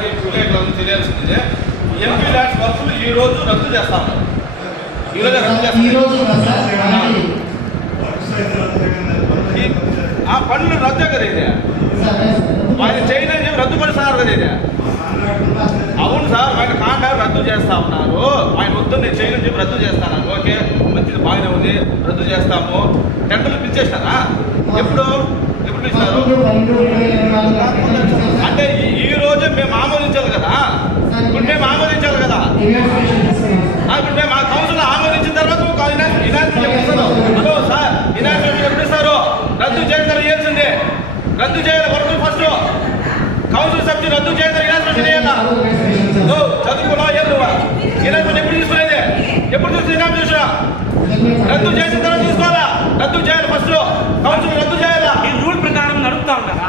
ప్రజలకి విలేకరులకు తెలియాల్సిందే. MP lands వర్క్లు ఈ రోజు రద్దు చేస్తాం. ఈ రోజు ఆ పనులు రద్దు కదా ఇది? ఆయన చేయలేని చెప్పి రద్దు పడుతున్నారు కదా ఇది? అవును సార్ ఆయన కాంటాక్ట్ రద్దు చేస్తా ఉన్నారు. ఆయన వద్దు నేను చేయలేని చెప్పి రద్దు చేస్తాను. ఓకే? మంచిది బాగానే ఉంది. రద్దు చేస్తాము. టెండర్లు పిలిచేస్తారా ఎప్పుడు? ఎప్పుడు పిలిచినారు రోజు మేము ఆమోదించాలి కదా? ఇప్పుడు మేము ఆమోదించాలి కదా? ఇప్పుడు మేము ఆ కౌన్సిల్ ఆమోదించిన తర్వాత హలో సార్ ఇనాన్సిమెంట్ ఎప్పుడు రద్దు చేస్తారు చేయాల్సిందే. రద్దు చేయాలి వర్క్ ఫస్ట్ కౌన్సిల్ సభ్యులు రద్దు చేస్తారు ఇనాన్సిమెంట్ చేయాలా ఎప్పుడు తీసుకునేది? ఎప్పుడు చూసి చూసా రద్దు చేసిన తర్వాత తీసుకోవాలా? రద్దు చేయాలి ఫస్ట్ కౌన్సిల్ రద్దు చేయాలా? ఈ రూల్ ప్రకారం నడుపుతా ఉంటారా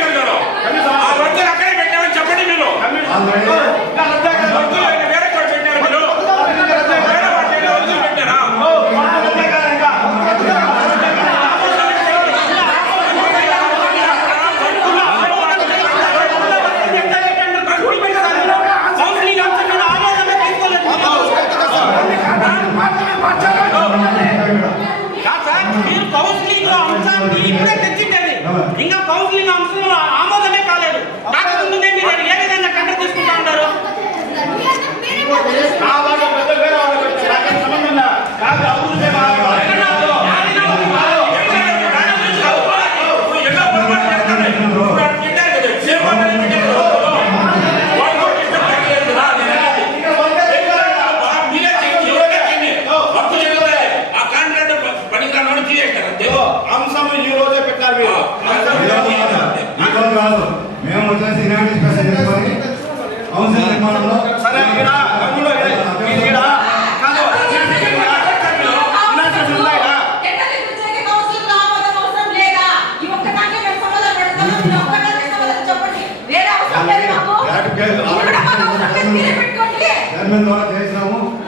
ఆ రొట్టెలు అక్కడే పెట్టామని చెప్పండి మీరు. ఇంకా కౌన్సిలింగ్ అంశం ఆమోదమే కాలేదు. కాకముందునే మీరు ఏ విధంగా కంట్రీ తీసుకుంటా ఉంటారు కౌన్సిల్ సరే ఇక్కడ గమ్ములో ఇక్కడ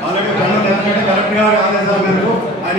అలాగే టన్నులు ఎందుకంటే కరెక్ట్గా ఆదేశాల మేరకు ఆయన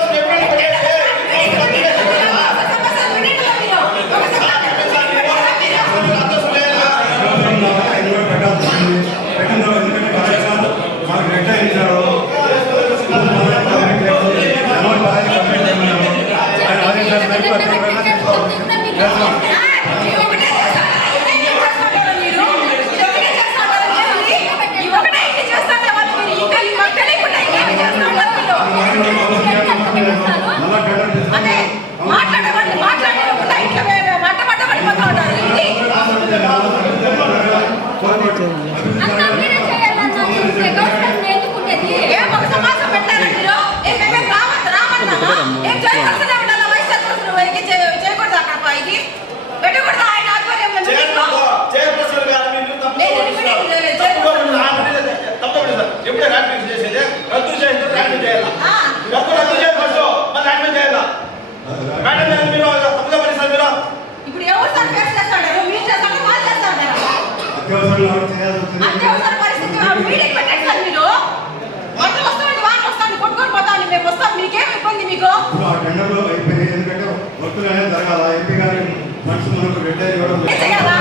你怎样啦？